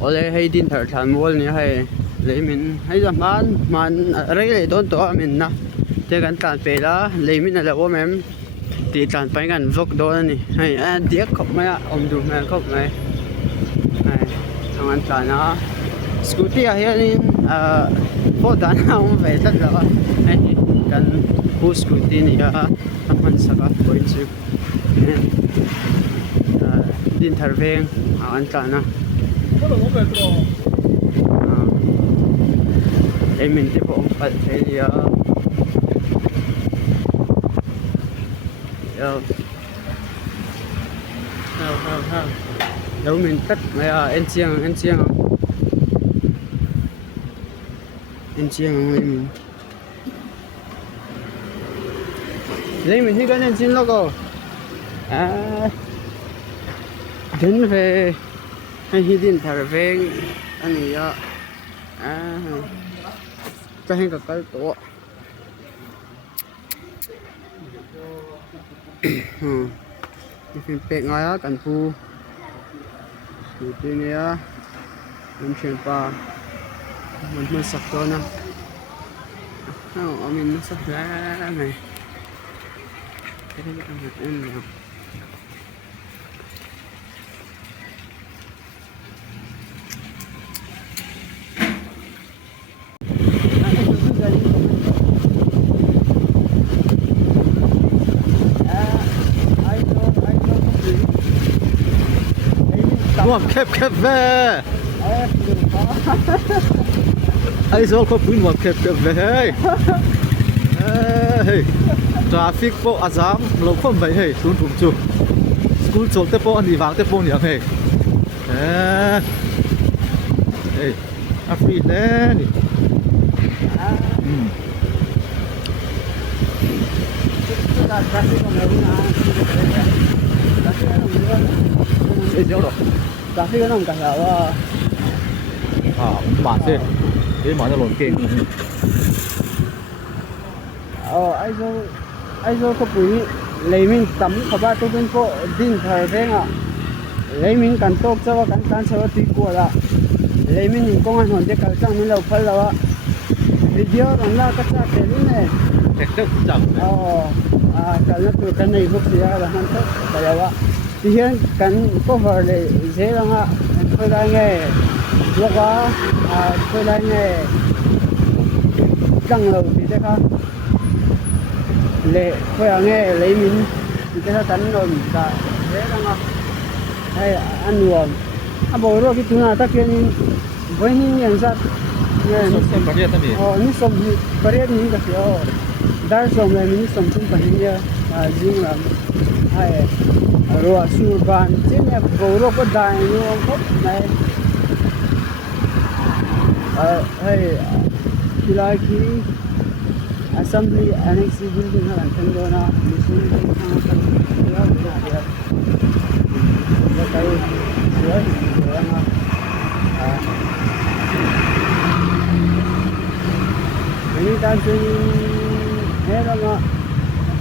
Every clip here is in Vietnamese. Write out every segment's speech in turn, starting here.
ole hay din thar than wall ni hay leimin hay zaman man rei le don to amin na te kan tan pe la leimin la wo mem ti tan pai kan vlog do ni hay a diak khop ma om du ma khop mai hay angan tan na scooty a hian po dan om ve tat la hay kan hu scooty ni a man saka point su din thar veng angan tan na em mình tiếp tục phải thấy đâu mình tắt mày anh chiang anh chiang mình lấy mình đi cái anh chiang logo đến về hay hi din thar veng ani ya cái hình cái tổ cái phim bẹt ngay á cảnh phu cái này mình chuyển pa mình sắp rồi nè mình sắp ra này cái này ăn được Wow, kẹp về. Ai rồi có bún wow kẹp về hey. Hey. Traffic po azam lo không vậy hey, xuống thùng chu. School chốt te po anh đi vắng te po nhỉ hey. Hey. A free land. Ê, rồi. cà phê nó cả là bản thế. Cái món nó lộn kênh. ai rồi có bụi lấy mình tắm các bạn tôi bên phố din thar veng à lấy mình cần tốt cho cần tan cho tí của là lấy mình những công an hoàn tất cả trang mình lâu phải là video rằng là các cha kể luôn này Chẳng. cái nó từ cái này lúc gì là hoàn tất bây giờ thì hiện cần cover để dễ lắm ạ tôi đang nghe lúc đó tôi đang nghe căng lâu thì thế không lệ tôi nghe lấy mình thì cái tấn rồi cả dễ lắm ạ hay ăn uống bồi rồi cái thứ nào ta kia với những nhận ra Sống có biết tao bị. ni som ni pare ni ka sio dar som la ni som chung pa ni ya jing la ai ro su ban chen ya go ro ko dai ni om ko nai hey kilaki assembly annex building ha kan do na mission ha kan ya ya ya kai ya ma ini kan sih era ma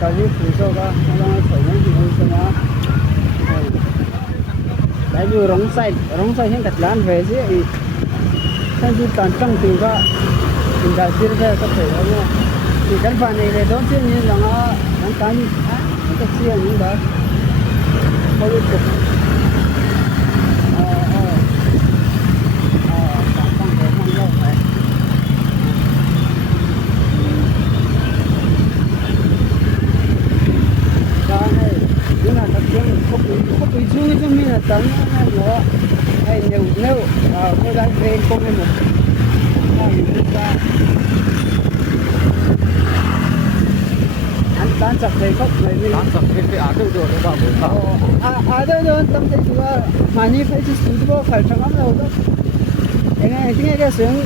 kali puso ka ala thong ni puso ma dai ju rong sai hen katlan ve ji kan ju tan tang tu ka inda sir ve ka pe ya ni kan pa nei le don chen ni lang a kan ta ni ka chi ni da ko lu ko không bị chui cho mình là tấn nó hay nếu tôi đang về công em một anh tan chặt về khóc này đi Tán sập cái áo đâu rồi nó bảo đâu đâu tâm thế chứ mà như phải chỉ sử dụng phải trong lắm đâu đó cái này cái sướng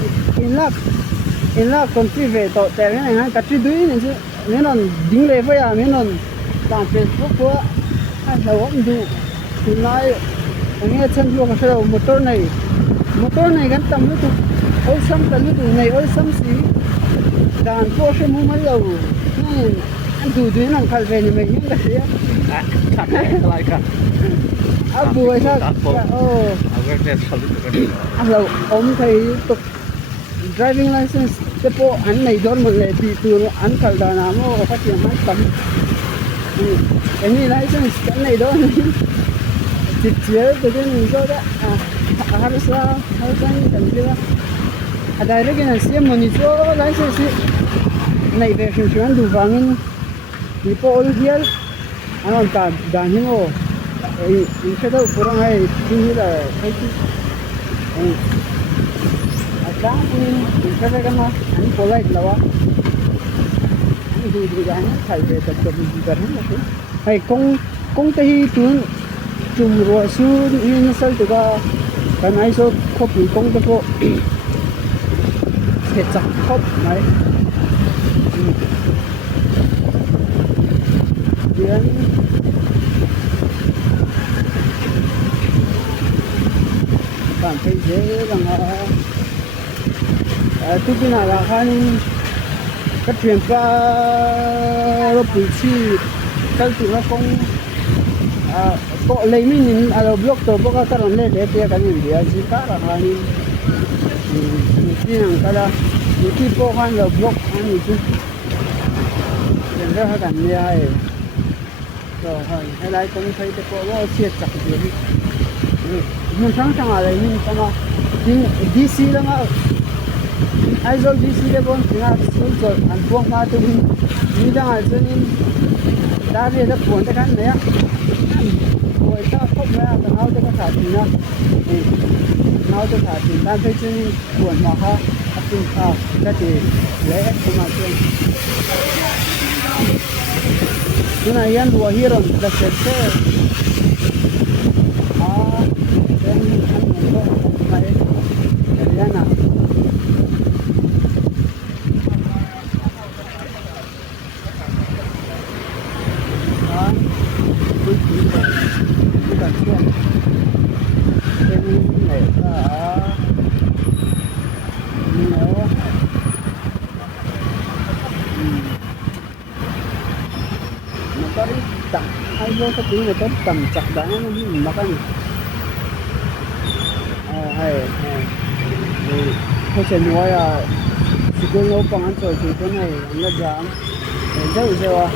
in là còn phi về tổ tại cái này ha cả đuôi này chứ nếu nó dính lên với nếu nó làm Facebook của anh đâu cũng đủ thì nói nghe chân luôn cái đầu motor này gắn tầm nó tụ ôi xăm tầm nó tụ này ôi xăm xí đàn po xem mua mấy đầu anh tụi tụi nó khal về mình những cái gì Kat lại cả. à buổi sao ô Awareness salut kan. à lâu ông thấy tục driving license cái bộ anh này đón một lệ thì tụi anh khal đàn nào mà phát triển máy tầm any license cái này đón chip chia cái này rồi đó harus kan kira ada lagi nasi monitor license này về trường chuyên đủ vàng đi po hiel anh ta đàn hiên ô ấy cái đó kurang hay ini là cái ada ini cái mà anh polite là wa anh đi anh phải về tập tập gì cả hết hay công ty tuần chung rồi su ini sel tu ka kan ai so copy công ty ko hết chắc khóc này Then bạn thấy dễ rằng tôi tin là khăn các chuyện qua lúc bị chi các chuyện nó không có lấy mình ở block tôi có các lần lên để kia cái gì vậy chỉ cả là khăn tin rằng cái là những cái bộ khăn là block anh ấy chứ nên rất là cần nghe hay rồi hay lại cũng thấy cái bộ nó siết chặt gì mình sáng sáng lại mình cái mà DC đó mà ai rồi DC đấy bọn chúng ta xuống rồi ăn buông mà tụi mình đang ở trên đã về đã buồn cái này á rồi ta không ra tao nói cho cái thả tiền á nói cho thả tiền đang thấy trên buồn mà ha tin cái gì lẽ không mà chuyện cái này anh vừa hiểu rồi là sẽ dan untuk baik Eliana bukan cuan ini mereka ini tadi tak ayo tapi ini tadi tam cak dah ni makan hay có thể nói là chỉ có nấu bằng ăn rồi thì cái này nó giảm rất là dễ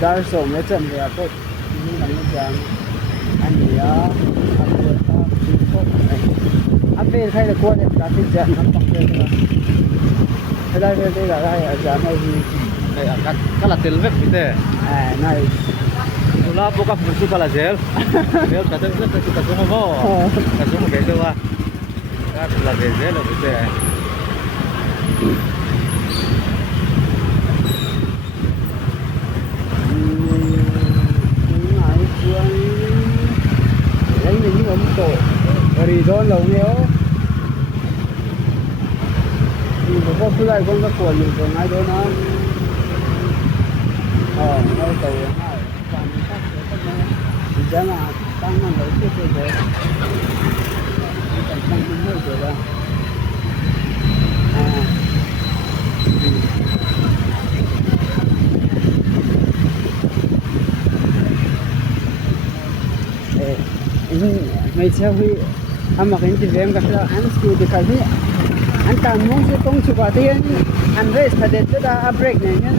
đa số mấy trận thì có nhưng mà nó giảm anh thì ăn được thì có ăn về hay là qua để cả cái trận nó bằng cái thôi đây là đây giảm này thì Này các là tiền vết gitu ya. này Itulah bukan musuh pala zel. Zel kadang kita suka semua mau. Kita semua beda wah. Kan lah zel lah gitu ya. Này chuông lấy những ống tổ rồi đó lâu nhiều thì có cứ lại con các quần rồi ngay đó nó ngay tàu hai toàn các thì giá là tăng năm đầu tiếp rồi còn tăng cũng hơi rồi đó ngày sau khi anh mặc những cái em gặp là anh school thì cái gì anh ta muốn sẽ công chụp vào tiền anh race mà để cho ta break này nhá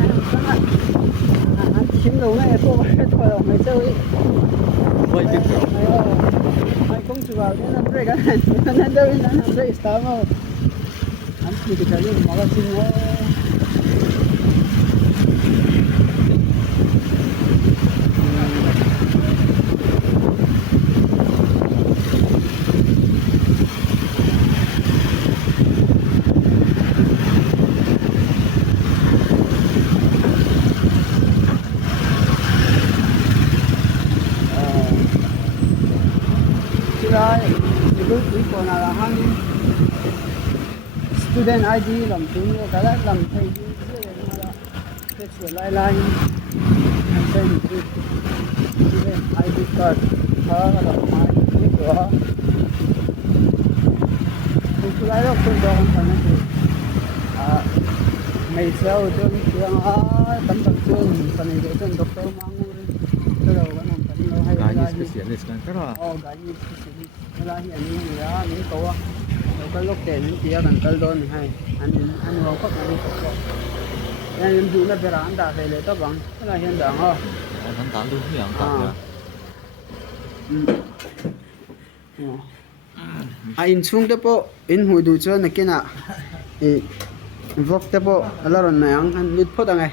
anh chiếm đầu này tôi thôi ngày sau ấy Vậy chứ. anh công chụp vào nên anh break anh đâu anh race tao mà anh thì cái gì mà cái gì nó rồi thì cứ còn là hàng student ID làm tiếng cái đó làm thầy là cái chuyện lại lại anh xem student ID card là máy cái cửa thì lại đó tôi cho anh thấy hay sao chân tiếng tấm tấm chân phần này để chân doctor mang người cái đầu cái nằm phần nó hay Gani là specialist kan tara. gani là hiện như là những câu đâu có lúc tiền những kia cần cân đôn hay anh vào phát này anh em dù là về ăn đã về lấy tóc bằng cái là hiện tượng ha Hắn tán luôn cái dạng tạt in chung te po in hui du cho na kina vok te po ala ron na ang nit phot angai